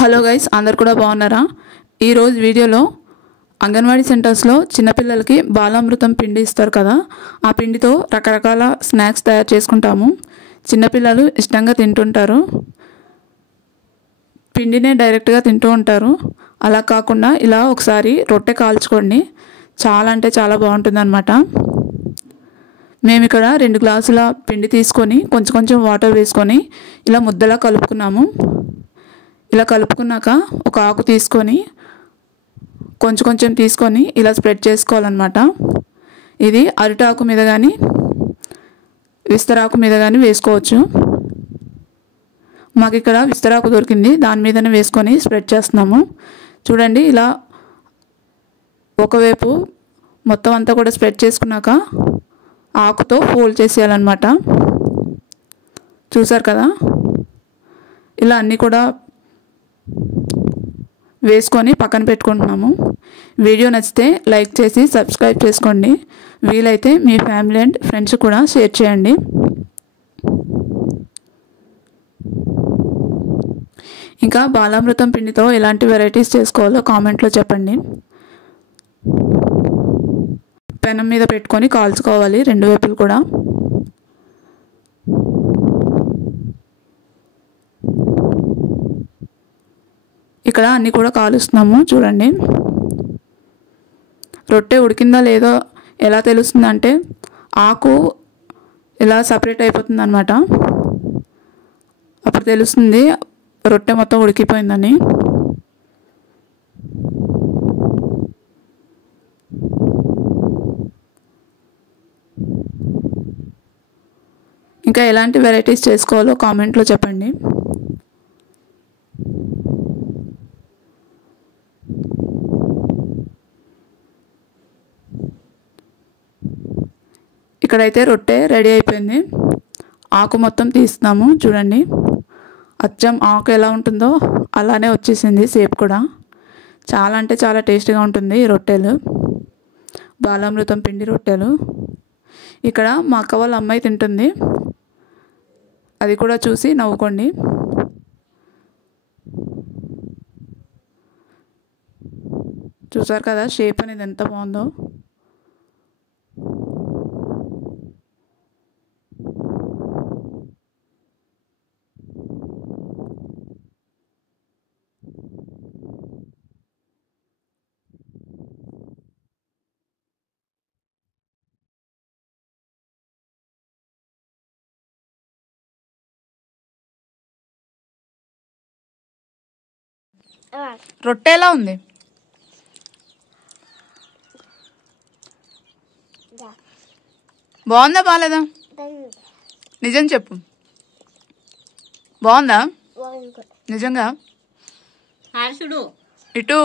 Hello guys, అందరు కూడా బాగున్నారా? ఈరోజు వీడియోలో అంగన్వాడీ సెంటర్స్లో చిన్నపిల్లలకి బాలామృతం పిండి ఇస్తారు కదా, ఆ పిండితో రకరకాల స్నాక్స్ తయారు చేసుకుంటాము. చిన్నపిల్లలు ఇష్టంగా తింటుంటారు, పిండినే డైరెక్ట్గా తింటూ ఉంటారు. అలా కాకుండా ఇలా ఒకసారి రొట్టె కాల్చుకోండి, చాలా అంటే చాలా బాగుంటుంది అన్నమాట. మేము ఇక్కడ 2 గ్లాసుల పిండి తీసుకొని కొంచెం కొంచెం వాటర్ వేసుకొని ఇలా ముద్దలా కలుపుకున్నాము. ఇలా కలుపుకున్నాక ఒక ఆకు తీసుకొని కొంచెం కొంచెం తీసుకొని ఇలా స్ప్రెడ్ చేసుకోవాలన్నమాట. ఇది అరిటాకు మీద కానీ విస్తరాకు మీద కానీ వేసుకోవచ్చు. మాకు ఇక్కడ విస్తరాకు దొరికింది, దాని మీదనే వేసుకొని స్ప్రెడ్ చేస్తున్నాము. చూడండి, ఇలా ఒకవైపు మొత్తం అంతా కూడా స్ప్రెడ్ చేసుకున్నాక ఆకుతో ఫోల్డ్ చేసేయాలన్నమాట. చూసారు కదా, ఇలా అన్నీ కూడా వేసుకొని పక్కన పెట్టుకుంటున్నాము. వీడియో నచ్చితే లైక్ చేసి సబ్స్క్రైబ్ చేసుకోండి. వీలైతే మీ ఫ్యామిలీ అండ్ ఫ్రెండ్స్ కూడా షేర్ చేయండి. ఇంకా బాలామృతం పిండితో ఎలాంటి వెరైటీస్ చేసుకోవాలో కామెంట్లో చెప్పండి. పెనం మీద పెట్టుకొని కాల్చుకోవాలి 2 వైపులు కూడా. ఇక్కడ అన్నీ కూడా కాలుస్తున్నాము. చూడండి, రొట్టె ఉడికిందా లేదో ఎలా తెలుస్తుందంటే ఆకు ఇలా సపరేట్ అయిపోతుంది అన్నమాట. అప్పుడు తెలుస్తుంది రొట్టె మొత్తం ఉడికిపోయిందని. ఇంకా ఎలాంటి వెరైటీస్ చేసుకోవాలో కామెంట్లో చెప్పండి. ఇక్కడైతే రొట్టె రెడీ అయిపోయింది. ఆకు మొత్తం తీస్తున్నాము. చూడండి, అచ్చం ఆకు ఎలా ఉంటుందో అలానే వచ్చేసింది షేప్ కూడా. చాలా అంటే చాలా టేస్టీగా ఉంటుంది ఈ రొట్టెలు, బాలామృతం పిండి రొట్టెలు. ఇక్కడ మా అక్క వాళ్ళ అమ్మాయి తింటుంది, అది కూడా చూసి నవ్వుకోండి. చూసారు కదా షేప్ అనేది ఎంత బాగుందో. రొట్టె ఎలా ఉంది? బాగుందా బాలేదా? నిజం చెప్పు, బాగుందా నిజంగా? ఇటు